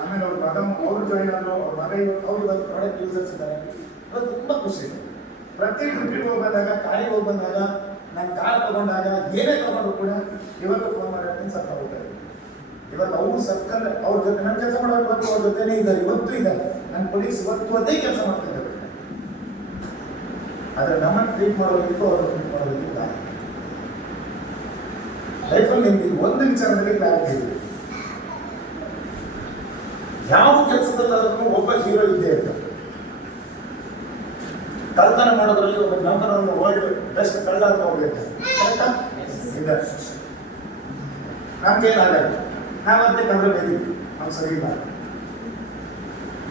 ಆಮೇಲೆ ಅವ್ರು ಅವ್ರು ಜಾಯಿನ್ ಆದ್ರು, ಅವ್ರ ಮಗ ಅವ್ರು ಇವತ್ತು ಪ್ರಾಡಕ್ಟ್ ಯೂಸರ್ಸ್ ಇದ್ದಾರೆ. ಅದು ತುಂಬ ಖುಷಿ ಇದೆ. ಪ್ರತಿ ಟ್ರಿಪ್ಪಿಗೆ ಹೋಗಿ ಬಂದಾಗ, ಕಾರಿಗೆ ಹೋಗಿ ಬಂದಾಗ, ನಾನು ಕಾರ್ ತಗೊಂಡಾಗ, ಏನೇ ತಗೊಂಡ್ರು ಕೂಡ ಇವತ್ತು ಫೋನ್ ಮಾಡಿ ಸತ್ತ ಹೋಗ್ತಾರೆ. ಇವತ್ತು ಅವ್ರು ಸರ್ಕಲ್ ಅವ್ರ ಜೊತೆ ನನ್ನ ಕೆಲಸ ಮಾಡೋರು ಇವತ್ತು ಅವ್ರ ಜೊತೆನೇ ಇದ್ದಾರೆ, ಇವತ್ತು ಇದ್ದಾರೆ. ನನ್ನ ಪೊಲೀಸ್ ಇವತ್ತು ಅದೇ ಕೆಲಸ ಮಾಡ್ತಾ ಇದ್ದಾರೆ. ಆದರೆ ನಮ್ಮನ್ನು ಟ್ರೀಟ್ ಮಾಡೋದಕ್ಕೂ ಅವ್ರು ಟ್ರೀಟ್ ಮಾಡೋದಕ್ಕಿಂತ ಲೈಫಲ್ಲಿ ನಿಮ್ಗೆ ಒಂದು ವಿಚಾರದಲ್ಲಿ ಕ್ಲಾರಿಟಿ ಇದೆ. ಯಾವ ಕೆಲಸದಲ್ಲಾದ್ರೂ ಒಬ್ಬ ಹೀರೋ ಇದ್ದೇ ಇರ್ತಾರೆ. ಕಳ್ತನ ಮಾಡೋದ್ರಲ್ಲಿ ಒಬ್ಬ ನಂಬರ್ ಒನ್ ವರ್ಲ್ಡ್ ಬೆಸ್ಟ್ ಕಳ್ಳ ಅಂತ ಹೋಗ್ಬೇಕು ಇದೆ. ನಮ್ಗೆ ಏನಾಗಲ್ಲ, ನಾವಂತೆ ಕಂಡ್ರೆ ಬೇಕಿದ್ವಿ ಅವ್ನು ಸರಿ ಇಲ್ಲ.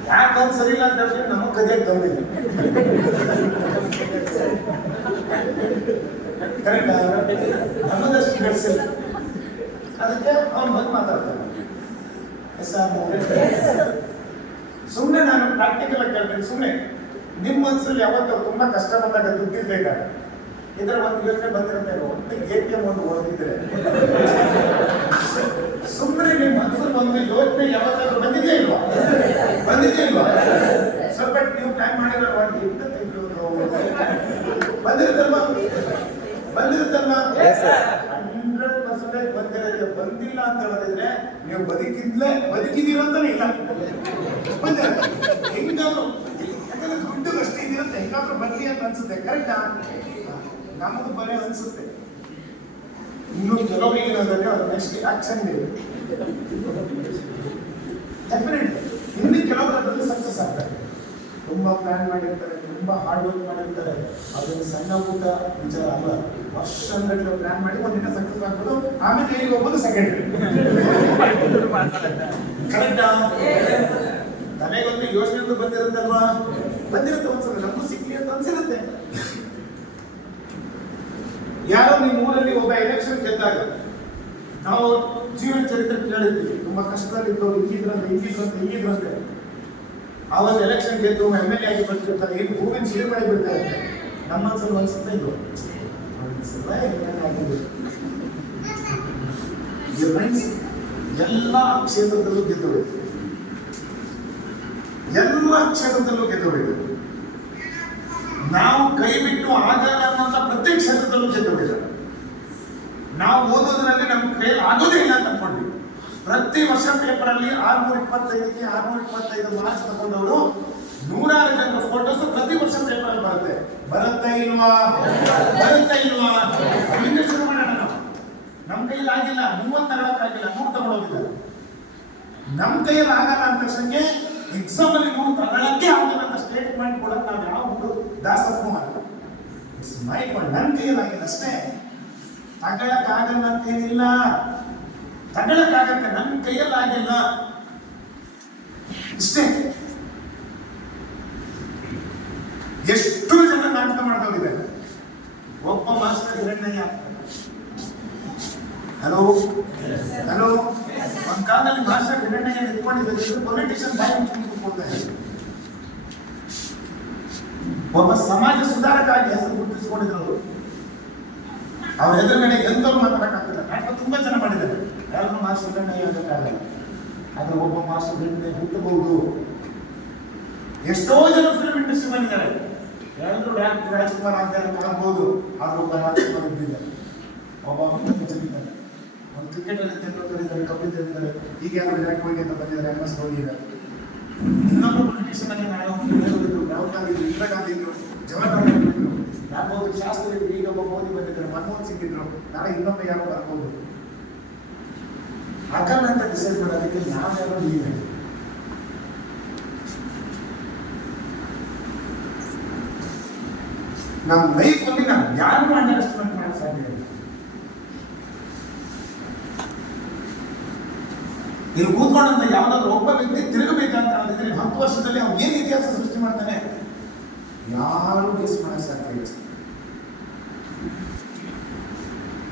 ಯಾಕೆ ಅವ್ನು ಸರಿ ಇಲ್ಲ ಅಂತ ಹೇಳಿದ್ರೆ ನಮಗೆ ಕದಿಯಕ್ಕೆ ಬಂದಿಲ್ಲ. ಕರೆಕ್ಟ್ ನಮ್ಮದಷ್ಟು ಬೆಳೆಸಿಲ್ಲ, ಅದಕ್ಕೆ ಅವ್ನು ಬಂದು ಮಾತಾಡ್ತಾನೆ. ಸುಮ್ಮನೆ ನಾನು ಪ್ರಾಕ್ಟಿಕಲ್ ಆಗಿ ಕೇಳ್ತೀನಿ. ಸುಮ್ಮನೆ ನಿಮ್ಮ ಮನಸ್ಸಲ್ಲಿ ಯಾವತ್ತೂ ತುಂಬಾ ಕಷ್ಟ ಬಂದಾಗ ದುಡ್ಡಿರ್ಬೇಕಾದ್ರೆ ಇದರ ಒಂದು ಯೋಚನೆ ಬಂದಿರುತ್ತೆ. ಒಂದು ATM ಒಂದು ಓದಿದ್ರೆ ಸುಮ್ಮನೆ ನಿಮ್ಮ ಮನಸ್ಸಲ್ಲಿ ಒಂದು ಯೋಚನೆ ಯಾವತ್ತಾದ್ರೂ ಬಂದಿದೆಯೇ ಇಲ್ವಾ? ಬಂದಿದೆಯೇ ಇಲ್ವಾ? ಸ್ವಲ್ಪ ನೀವು ಪ್ಲಾನ್ ಮಾಡಿರೋ ಒಂದು ಬಂದಿರುತ್ತಲ್ವಾ? ಬಂದಿರುತ್ತಲ್ವಾ? 100% ಬಂದಿರೋದು. ಬಂದಿಲ್ಲ ಅಂತ ಹೇಳಿದ್ರೆ ನೀವು ಬದುಕಿದೀರ ಅಂತಾನೆ ಇಲ್ಲ. ಹೆಂಗಾದ್ರು ಯಾಕಂದ್ರೆ ದುಡ್ಡು ಅಷ್ಟೇ ಇದಿರುತ್ತೆ, ಹೆಂಗಾದ್ರೂ ಬರ್ಲಿ ಅಂತ ಅನ್ಸುತ್ತೆ. ಕರೆಕ್ಟಾ? ನಮಗೂ ಬರೀ ಅನ್ಸುತ್ತೆ. ಇನ್ನು ಕೆಲವರಿಗೆ ಏನಾದ್ರೆ ಅದು ನೆಕ್ಸ್ಟ್ ಆಕ್ಷನ್ ಇದೆ. ಡೆಫಿನೆಟ್ ಇನ್ನು ಕೆಲವರು ಅದರಲ್ಲಿ ಸಕ್ಸಸ್ ಆಗ್ತಾರೆ. ತುಂಬಾ ಪ್ಲಾನ್ ಮಾಡಿರ್ತಾರೆ, ತುಂಬಾ ಹಾರ್ಡ್ ವರ್ಕ್ ಮಾಡಿರ್ತಾರೆ. ಅದೊಂದು ಸಣ್ಣ ಪುಟ್ಟ ವಿಚಾರ ಅಲ್ಲ. ವರ್ಷಗಟ್ಟಲೆ ಪ್ಲಾನ್ ಮಾಡಿ ಒಂದಿನ ಸಕ್ಸಸ್ ಆಗ್ಬೋದು. ಆಮೇಲೆ ಹೇಗೆ ಹೋಗೋದು ಸೆಕೆಂಡ್ರಿ. ಕರೆಕ್ಟಾ? ನನಗೊಂದು ಯೋಚನೆ ಬಂದಿರುತ್ತಲ್ವಾ? ಬಂದಿರುತ್ತೆ ಒಂದ್ಸಲ, ನಮಗೂ ಸಿಕ್ಲಿ ಅಂತ ಅನ್ಸಿರುತ್ತೆ. ಯಾರೋ ನಿಮ್ಮ ಊರಲ್ಲಿ ಒಬ್ಬ ಎಲೆಕ್ಷನ್ ಗೆದ್ದಾಗ ನಾವು ಜೀವನ ಚರಿತ್ರೆ ಕೇಳಿದ್ವಿ. ತುಂಬಾ ಕಷ್ಟದಲ್ಲಿದ್ದವ್ರು ಹಿಂಗಿದ್ರಂತೆ. ಆವತ್ತು ಎಲೆಕ್ಷನ್ ಗೆದ್ದು MLA ಆಗಿ ಬರ್ತಿರ್ತಾರೆ. ಏನು ಹೂವಿನ ಸಿಡಿ ಮಾಡಿ ಬಿಡ್ತಾರೆ. ನಮ್ಮ ಮನಸ್ಸಲ್ಲಿ ಅನ್ಸುತ್ತೆ ಇದು ಎಲ್ಲ ಕ್ಷೇತ್ರದಲ್ಲೂ ಗೆದ್ದೋಯ್ತು. ಎಲ್ಲ ಕ್ಷೇತ್ರದಲ್ಲೂ ಗೆದ್ದೋಯ್ತು. ನಾವು ಕೈ ಬಿಟ್ಟು ಆಗಲ್ಲ ಅನ್ನೋಂಥ ಪ್ರತಿ ಕ್ಷೇತ್ರದಲ್ಲೂ ಗೆದ್ದೋಗಿಲ್ಲ. ನಾವು ಓದೋದ್ರಲ್ಲಿ ನಮ್ಮ ಕೈಯಲ್ಲಿ ಆಗೋದೇ ಇಲ್ಲ ಅಂತ ಅನ್ಕೊಂಡ್ವಿ. ಪ್ರತಿ ವರ್ಷ ಪೇಪರ್ ಅಲ್ಲಿ 625ಕ್ಕೆ 625 ಮಾರ್ಕ್ಸ್ ತಗೊಂಡವರು 100 ಜನರ ಫೋಟೋಸ್ ಪ್ರತಿ ವರ್ಷ ಪೇಪರ್ ಅಲ್ಲಿ ಬರುತ್ತೆ. ಬರುತ್ತೆ ಇಲ್ವಾ? ಅಲ್ಲಿಂದ ಶುರು ಮಾಡೋಣ. ನಮ್ಮ ಕೈಯಲ್ಲಿ ಆಗಿಲ್ಲ, 30 ತಗೊಳಕ್ಕಾಗಿಲ್ಲ, 100 ತಗೊಳ್ಳೋದಿಲ್ಲ. ನಮ್ಮ ಕೈಯಲ್ಲಿ ಆಗಲ್ಲ ಅಂತ ತಕ್ಷಣಕ್ಕೆ ಎಕ್ಸಾಮ್ ಅಲ್ಲಿ 100 ತಗೊಳಕ್ಕೆ ಆಗಲ್ಲ ಅಂತ ಸ್ಟೇಟ್ಮೆಂಟ್ ಕೊಡಕ್ಕೆ ನಾವು ಯಾವ ದಾಸತ್ವ ಮಾಡಲ್ಲ. It's my point. ನನ್ನ ಕೈಯಲ್ಲಿ ಆಗಿಲ್ಲ ಅಷ್ಟೇ. ತಗೊಳಕ್ಕಾಗಲ್ಲ ಅಂತೇನಿಲ್ಲ, ತಗೊಳಕ್ಕಾಗತ್ತೆ. ನನ್ನ ಕೈಯಲ್ಲಿ ಆಗಿಲ್ಲ ಇಷ್ಟೇ. ಎಷ್ಟು ಜನ ನಾಟಕ ಮಾಡ್ದವ್ರಿದ್ದಾರೆ. ಒಬ್ಬ ಮಾಸ್ಟರ್ ಹಿರಣ್ಣಯ್ಯ, ಹಲೋ ಒಂದು ಕಾಲದಲ್ಲಿ ಮಾಸ್ಟರ್ ಹಿರಣ್ಣಯ್ಯ ನಿಂತ್ಕೊಂಡಿದ್ದಾರೆ. ಪೊಲಿಟಿಷಿಯನ್ ಬಾಯಿ ಮುಚ್ಚಿಕೊಡ್ತಾರೆ. ಒಬ್ಬ ಸಮಾಜ ಸುಧಾರಕಾಗಿ ಹೆಸರು ಗುರುತಿಸಿಕೊಂಡಿದ್ರು. ಅವ್ರ ಎದುರುಗಡೆ ಎಂತವ್ರು ಮಾತಾಡಕ್ಕಾಗ್ತಿಲ್ಲ. ನಾಟಕ ತುಂಬಾ ಜನ ಮಾಡಿದ್ದಾರೆ. ಯಾರು ಮಾಸ್ಟರ್ ಹಿರಣ್ಣಯ್ಯ ಆಗಕ್ಕಾಗಲ್ಲ. ಆದ್ರೆ ಒಬ್ಬ ಮಾಸ್ಟರ್ ಹಿರಣ್ಣಯ್ಯ ಹುಟ್ಟಬಹುದು. ಎಷ್ಟೋ ಜನ ಫಿಲ್ಮ್ ಇಂಡಸ್ಟ್ರಿ ಬಂದಿದ್ದಾರೆ. ಎಲ್ಲರೂ ರಾಜ್ಕುಮಾರ್ ಆಗ್ಬೋದು, ಆದ್ರೆ ಒಬ್ಬ ರಾಜ್ಕುಮಾರ್ ಇದ್ದಿಲ್ಲ. ಒಬ್ಬ ಇದ್ದಾರೆ. ಒಂದು ಕ್ರಿಕೆಟ್ ಅಲ್ಲಿ ತೆಂಡೂಲ್ಕರ್ ಇದ್ದಾರೆ, ಕಪಿಲ್ ದೇವ್ ಇದ್ದಾರೆ. ಈಗ ಯಾರು ವಿರಾಟ್ ಕೊಹ್ಲಿ ಅಂತ ಬಂದಿದ್ದಾರೆ, MS ಧೋನಿ ಇದ್ದಾರೆ. ಇನ್ನೊಬ್ಬರು ಪೊಲಿಟಿಷಿಯನ್ ಆಗಿ ನಾಯಕರು ರಾಹುಲ್ ಗಾಂಧಿ ಇದ್ರು, ಇಂದಿರಾ ಗಾಂಧಿ ಇದ್ರು, ಜವಾಹರ್ಲಾಲ್ ನೆಹರು ಇದ್ರು, ಯಾರು ಶಾಸ್ತ್ರಿ ಇದ್ರು. ಈಗ ಒಬ್ಬ ಮೋದಿ ಬಂದಿದ್ದಾರೆ, ಮನಮೋಹನ್ ಸಿಂಗ್ ಇದ್ರು. ನಾಳೆ ಇನ್ನೊಬ್ಬ ಯಾರೋ ಬರ್ಬೋದು. ಆಗಲ್ಲ ಅಂತ ಡಿಸೈಡ್ ಮಾಡೋದಕ್ಕೆ ನಾವ್ಯಾರೋ ನೀವೇ. ನಮ್ಮ ಲೈಫಲ್ಲಿ ನಾವು ಯಾರು ಅಂಡರ್ಸ್ಟ್ಯಾಂಡ್ ಮಾಡೋ ಸಾಧ್ಯ ಇಲ್ಲ. ಇಲ್ಲಿ ಕೂತ್ಕೊಂಡಂತ ಯಾವ್ದಾದ್ರು ಒಬ್ಬ ವ್ಯಕ್ತಿ ತಿರುಗಬೇಕಂತ ಹೇಳಿದ್ರೆ 10 ವರ್ಷದಲ್ಲಿ ಅವ್ನು ಏನ್ ಇತಿಹಾಸ ಸೃಷ್ಟಿ ಮಾಡ್ತಾನೆ ಯಾರು ಗೆಸ್ ಮಾಡಕ್ ಸಾಧ್ಯ ಇಲ್ಲ.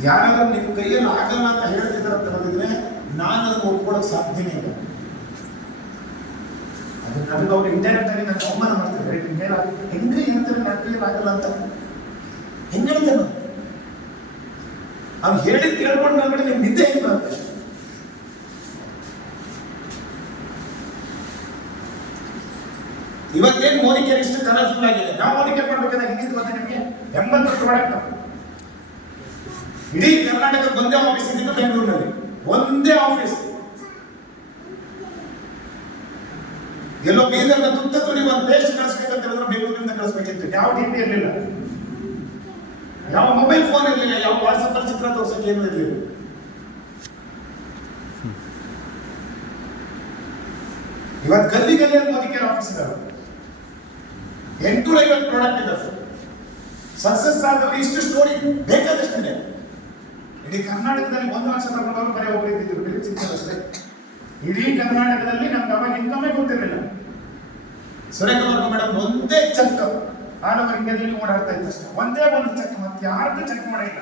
ಯಾರಾದ್ರೂ ನಿಮ್ಮ ಕೈಯಲ್ಲಿ ಆಗಲ್ಲ ಅಂತ ಹೇಳ್ತಿದ್ದಾರೆ ಅಂತ ಹೇಳಿದ್ರೆ ನಾನು ಅದನ್ನು ಒಪ್ಕೊಳ್ಳೋಕೆ ಸಾಧ್ಯನೇ ಇಲ್ಲ. ಅದಕ್ಕೆ ಅವ್ರು ಇಂಟರ್ನೆಟ್ ಆಗಿ ನಾನು ಅವಮಾನ ಮಾಡ್ತಾರೆ. ಹೆಂಗೆ ಹೇಳ್ತಾರೆ ನನ್ನ ಕೈಯಲ್ಲಿ ಆಗಲ್ಲ ಅಂತ ಹೆಂಗೆ ಹೇಳ್ತಾರೆ? ಅವ್ನು ಹೇಳಿದ್ ಕೇಳ್ಕೊಂಡು ಅಂದ್ರೆ ನಿಮ್ಗೆ ನಿದ್ದೆ ಹೆಂಗ್ ಬರುತ್ತೆ? ಇವತ್ತೇನು ಮೋದಿಕೇರ್ ಇಷ್ಟು ಕಲರ್ಫುಲ್ ಆಗಿದೆ. ನಾವು ಮೋದಿಕೇರ್ ಮಾಡ್ಬೇಕಾದ್ರೆ ಹಿಂದಿದ್ದು ಗೊತ್ತೆ ನಿಮಗೆ 80 ಪ್ರಾಡಕ್ಟ್. ಇಡೀ ಕರ್ನಾಟಕ ಒಂದೇ ಆಫೀಸ್ ಇದ್ದಿದ್ದು ಬೆಂಗಳೂರಿನಲ್ಲಿ, ಒಂದೇ ಆಫೀಸ್. ಎಲ್ಲೋ ಬೀದರ್ನ ತುತ್ತ ತುಳಿ ಒಂದು ಪೇಸ್ಟ್ ಕಳಿಸ್ಬೇಕಂತ ಹೇಳಿದ್ರೆ ಬೆಂಗಳೂರಿಂದ ಕಳಿಸ್ಬೇಕಿತ್ತು. ಯಾವ ಟಿವಿ ಇರಲಿಲ್ಲ, ಯಾವ ಮೊಬೈಲ್ ಫೋನ್ ಇರಲಿಲ್ಲ, ಯಾವ ವಾಟ್ಸಪ್ ಅಲ್ಲಿ ಚಿತ್ರ ತೋರ್ಸಕ್ಕೆ ಏನು ಇರಲಿಲ್ಲ. ಇವತ್ತು ಗಲ್ಲಿ ಮೋದಿಕೇರ್ ಆಫೀಸ್ ಇದಾವೆ, 850 ಪ್ರಾಡಕ್ಟ್ ಇದಾವೆ. ಸಕ್ಸಸ್ ಆದವರು ಇಷ್ಟು ಸ್ಟೋರಿ ಬೇಕಾದಷ್ಟಿದೆ. ಇಡೀ ಕರ್ನಾಟಕದಲ್ಲಿ 1 ಲಕ್ಷ ತಗೊಂಡವರು ಬರೀ ಒಬ್ಬರಿದ್ದಿದ್ರು, ಬೆಲೆ ಚಿಕ್ಕದಷ್ಟೇ. ಇಡೀ ಕರ್ನಾಟಕದಲ್ಲಿ ನಮ್ಗೆ ಅವಾಗ ಇನ್ಕಮೇ ಗೊತ್ತಿರಲಿಲ್ಲ. ಸುರೇಖಮಾರ್ಗ ಮೇಡಮ್ ಒಂದೇ ಚೆಕ್ ಆಲ್ ಓವರ್ ಇಂಡಿಯಾದಲ್ಲಿ ಓಡಾಡ್ತಾ ಇದ್ದಷ್ಟೇ, ಒಂದೇ ಒಂದು ಚೆಕ್, ಮತ್ತೆ ಯಾರ್ದು ಚೆಕ್ ಮಾಡಿಲ್ಲ.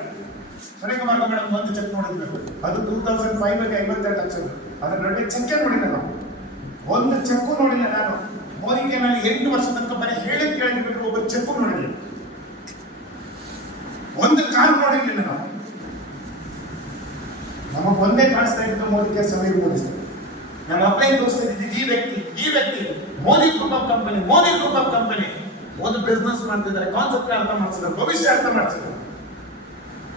ಸುರೇಖಮಾರ್ಗ ಮೇಡಮ್ ಒಂದು ಚೆಕ್ ನೋಡಿದ್ಬೇಕು, ಅದು 2005 ಗೆ 52 ಲಕ್ಷ. ಅದರ ನಡುವೆ ಚೆಕ್ಕೇ ನೋಡಿಲ್ಲ ನಾವು, ಒಂದು ಚೆಕ್ಕು ನೋಡಿಲ್ಲ ನಾನು. ಮೋದಿಗೆ ನಾನು 8 ವರ್ಷ ತನಕ ಬರೀ ಹೇಳಿ ಕೇಳಿಬಿಟ್ಟು ಒಬ್ಬ ಚೆಕ್ಕು ನೋಡಿಲ್ಲ, ಒಂದು ಕಾಲ್ ನೋಡಿರ್ಲಿಲ್ಲ ನಾವು. ನಮಗೆ ಒಂದೇ ಕಾಣಿಸ್ತಾ ಇದ್ದು ಮೋದಿಗೆ ಸಮೀರ್ ಮೋದಿ. ನಮ್ಮ ಅಪ್ಲೈನ್ ತೋರಿಸ್ತಾ ಇದ್ದಿದ್ದು ಈ ವ್ಯಕ್ತಿ Modi group of company, Modi group of company. ಒಂದು ಬಿಸ್ನೆಸ್ ಮಾಡ್ತಿದ್ದಾರೆ, ಕಾನ್ಸೆಪ್ಟ್ ಅರ್ಥ ಮಾಡಿಸಿದ್ರು, ಭವಿಷ್ಯ ಅರ್ಥ ಮಾಡಿಸಿದ್ರು.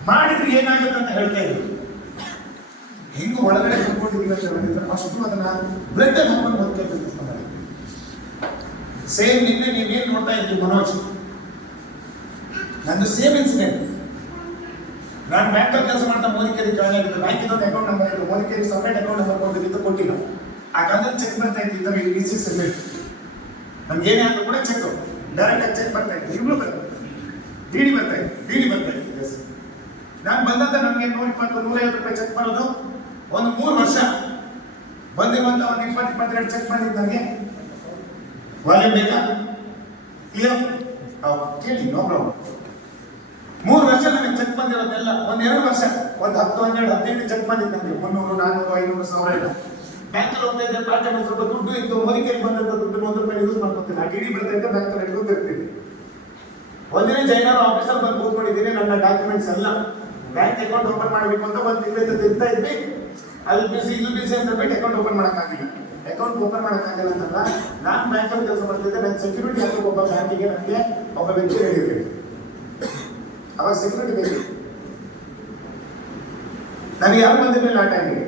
ಮಾಡಿದ್ರೆ ಏನಾಗುತ್ತೆ ಅಂತ ಹೇಳ್ತಾ ಇದ್ರು. ಹಿಂಗು ಒಳಗಡೆ ಕುತ್ಕೊಂಡಿದ್ದೀವಿ ಅಂತ ಹೇಳಿದ್ರೆ ಅಷ್ಟು ಅದನ್ನ ಬ್ಲಡ್ ಅಲ್ಲಿ ಹಾಕೊಂಡು ಓದ್ತಾ ಬಿಸ್ನೆಸ್ ಮಾಡಿ. ಸೇಮ್ ನಿನ್ನೆ ನೀವೇನು ನೋಡ್ತಾ ಇದ್ರಿ ಮನೋಜ್, ನಂದು ಸೇಮ್ ಇನ್ಸಿಡೆಂಟ್. ನಾನು ಬ್ಯಾಂಕಲ್ಲಿ ಕೆಲಸ ಮಾಡ್ತಾ ಮೋದಿಕೇರಿ ಜಾಯ್ನ್ ಆಗಿದ್ದು. ಬ್ಯಾಂಕಿನ ಒಂದು ಅಕೌಂಟ್ ನಂಬರ್ ಇತ್ತು, ಮೋದಿಕೇರಿ ಸಪರೇಟ್ ಅಕೌಂಟ್ ನಂಬರ್ ಕೊಟ್ಟಿದ್ದು ಕೊಟ್ಟಿಲ್ಲ. ಆ ಕಾಲದಲ್ಲಿ ಚೆಕ್ ಬರ್ತಾ ಇತ್ತು, ಇಸಿ ಸಬ್ಮಿಟ್. ನಮ್ಗೆ ಏನೇ ಆದ್ರೂ ಕೂಡ ಚೆಕ್ ಡೈರೆಕ್ಟ್ ಆಗಿ ಚೆಕ್ ಬರ್ತಾ ಇತ್ತು, ಇವ್ರು ಬರ್ತಾ ಇತ್ತು, ಡಿ ಬರ್ತಾ ಇತ್ತು. ನಾನು ಬಂದಂತ ನಮ್ಗೆ 120-150 ರೂಪಾಯಿ ಚೆಕ್ ಬರೋದು ಒಂದು 3 ವರ್ಷ ಬಂದಿರುವಂತ ಒಂದು 20-22 ಚೆಕ್ ಬಂದಿದ್ದು ನನಗೆ. ವಾಲ್ಯೂಮ್ ಬೇಕಾ? ಕ್ಲಿಯರ್ ಕೇಳಿ, ನೋ ಪ್ರಾಬ್ಲಮ್. 3 ವರ್ಷ ನನಗೆ ಚೆಕ್ ಬಂದಿರೋದೆಲ್ಲ. 1-2 ವರ್ಷ ಒಂದು 10-12-18 ಚೆಕ್ ಬಂದಿತ್ತು ನನಗೆ, 300-400-500 ಎಲ್ಲ. ಬ್ಯಾಂಕಲ್ಲಿ ಹೋಗ್ತಾ ಇದ್ದೆ, ಪಾರ್ಟಿ ಸ್ವಲ್ಪ ದುಡ್ಡು ಇತ್ತು, ಮೋದಿಕೇರಿ ಬಂದಂತ ದುಡ್ಡು 1 ರೂಪಾಯಿ ಯೂಸ್ ಮಾಡ್ಕೊತೀನಿ. ಆ ಡಿ ಬರ್ತಾ ಇದ್ದೆ, ಬ್ಯಾಂಕಲ್ಲಿ ಇಟ್ಕೊಂಡಿರ್ತೀನಿ. ಒಂದಿನ ಜೈನರು ಆಫೀಸಲ್ಲಿ ಬಂದು ಕೂತ್ಕೊಂಡಿದ್ದೀನಿ, ನನ್ನ ಡಾಕ್ಯುಮೆಂಟ್ಸ್ ಎಲ್ಲ ಬ್ಯಾಂಕ್ ಅಕೌಂಟ್ ಓಪನ್ ಮಾಡಬೇಕು ಅಂತ ಒಂದು ತಿಂಗಳಿಂದ ತಿಂತಾ ಇದ್ವಿ. ಅಲ್ಲಿ ಬಿಸಿ ಅಂತ ಬಿಟ್ಟು ಅಕೌಂಟ್ ಓಪನ್ ಮಾಡೋಕ್ಕಾಗಿಲ್ಲ. ಅಕೌಂಟ್ ಓಪನ್ ಮಾಡೋಕ್ಕಾಗಲ್ಲ ಅಂತಲ್ಲ, ನಾನು ಬ್ಯಾಂಕಲ್ಲಿ ಕೆಲಸ ಮಾಡ್ತಿದ್ದೆ. ನನ್ನ ಸೆಕ್ಯೂರಿಟಿ ಹಾಕಿ ಒಬ್ಬ ಬ್ಯಾಂಕಿಗೆ ನನಗೆ ಒಬ್ಬ ವ್ಯಕ್ತಿ ಹೇಳಿರ್ಬೇಕು. ಅವಾಗ ಸೆಕ್ಯೂರಿಟಿ ಬೇಕು, ನನಗೆ ಯಾರು ಬಂದಿರಲಿಲ್ಲ ಆ ಟೈಮಿಗೆ.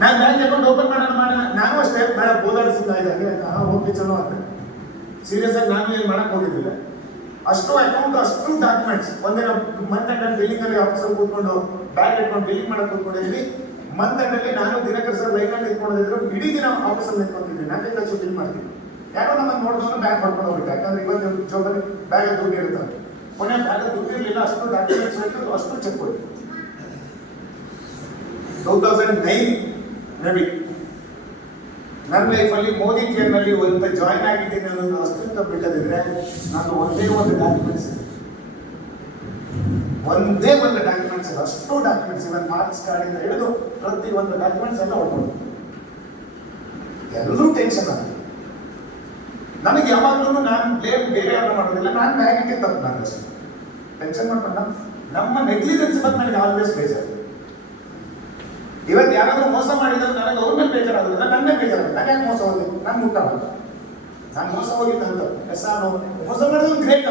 ನಾನು ಬ್ಯಾಂಕ್ ಅಕೌಂಟ್ ಓಪನ್ ಮಾಡೋಣ ನಾನು ಅಷ್ಟೇ ಬೇಡ ಬೋದಾಡಿಸಿದ್ದ ಇದ್ದಾಗೆ ಹೋಗಿ ಚಲೋ ಅಂತ ಸೀರಿಯಸ್ ಆಗಿ ನಾನು ಏನು ಮಾಡಕ್ ಹೋಗಿದ್ದಿಲ್ಲ. ಅಷ್ಟು ಅಕೌಂಟ್, ಅಷ್ಟು ಡಾಕ್ಯುಮೆಂಟ್ಸ್. ಒಂದೇ ನಾವು ಮಂತ್ ಎಂಡ್ ಬಿಲ್ಲಿಂಗ್ ಅಲ್ಲಿ ಆಫೀಸರ್ ಕೂತ್ಕೊಂಡು ಬ್ಯಾಂಕ್ ಅಕೌಂಟ್ ಬಿಲ್ಲಿಂಗ್ ಮಾಡಕ್ ಕೂತ್ಕೊಂಡಿದ್ವಿ. ಮಂತ್ ಎಂಡ್ ಅಲ್ಲಿ ನಾನು ದಿನಕರ್ ಸರ್ ಲೈನ್ ಅಲ್ಲಿ ನಿಂತ್ಕೊಂಡಿದ್ರು, ಇಡೀ ದಿನ ಆಫೀಸಲ್ಲಿ ನಿಂತ್ಕೊಂಡಿದ್ವಿ. 4 ಲಕ್ಷ ಬಿಲ್ ಮಾಡ್ತೀವಿ. ಯಾರೋ ನಮ್ಮನ್ನು ನೋಡಿದ್ರು ಬ್ಯಾಂಕ್ ಮಾಡ್ಕೊಂಡು ಹೋಗ್ಬೇಕು, ಯಾಕಂದ್ರೆ ಇವತ್ತು ಜೋಬಲ್ಲಿ ಬ್ಯಾಗ್ ದುಡ್ಡು ಇರ್ತಾರೆ. ಕೊನೆ ಬ್ಯಾಗ್ ದುಡ್ಡು ಇರಲಿಲ್ಲ, ಅಷ್ಟು ಡಾಕ್ಯುಮೆಂಟ್ಸ್ ಆಯ್ತು, ಅಷ್ಟು ಚೆಕ್ ಕೊಡಿ. 2009 ಮೇಬಿ ನನ್ನ ಲೈಫಲ್ಲಿ ಮೋದಿ ಕೇರ್ನಲ್ಲಿ ಒಂದು ಜಾಯ್ನ್ ಆಗಿದ್ದೀನಿ ಅನ್ನೋದು ಅಸ್ತಿತ್ವ ಬಿಟ್ಟದಿದ್ರೆ ನಾನು ಒಂದೇ ಒಂದು ಡಾಕ್ಯುಮೆಂಟ್ಸ್ ಅಷ್ಟು ಡಾಕ್ಯುಮೆಂಟ್ಸ್ ಇವನ್ ಮಾರ್ಕ್ಸ್ ಕಾರ್ಡಿಂದ ಹಿಡಿದು ಪ್ರತಿ ಒಂದು ಡಾಕ್ಯುಮೆಂಟ್ಸ್ ಎಲ್ಲ ಹೊಡ್ಕೊಂಡು ಎಲ್ಲರೂ ಟೆನ್ಷನ್ ಆಗಿದೆ. ನನಗೆ ಯಾವಾಗಲೂ ನಾನು ಬ್ಲೇಮ್ ಬೇರೆಯವ್ರನ್ನ ಮಾಡೋದಿಲ್ಲ, ನಾನು ಬ್ಯಾಗಿಗೆ ತಪ್ಪು, ನಾನು ಅಷ್ಟೇ ಟೆನ್ಷನ್ ಮಾಡ್ಕೊಂಡು ನಮ್ಮ ನೆಗ್ಲಿಜೆನ್ಸ್ ಬಗ್ಗೆ ನನಗೆ ಆಲ್ವೇಸ್ ಬೇಜಾರು. ಇವತ್ತು ಯಾರಾದ್ರೂ ಮೋಸ ಮಾಡಿದ್ರೆ ನನಗೆ ಅವ್ರ ಮೇಲೆ ಬೇಜಾರಾಗೋದಿಲ್ಲ, ನನ್ನ ಬೇಜಾರಾಗುತ್ತೆ. ನಾನು ಯಾಕೆ ಮೋಸ ಹೋಗಿ ನಾನು ಮುಟ್ಟ ನಾನು ಮೋಸ ಹೋಗಿದ್ದಂತ ಮೋಸ ಮಾಡೋದು ಗ್ರೇಟ್.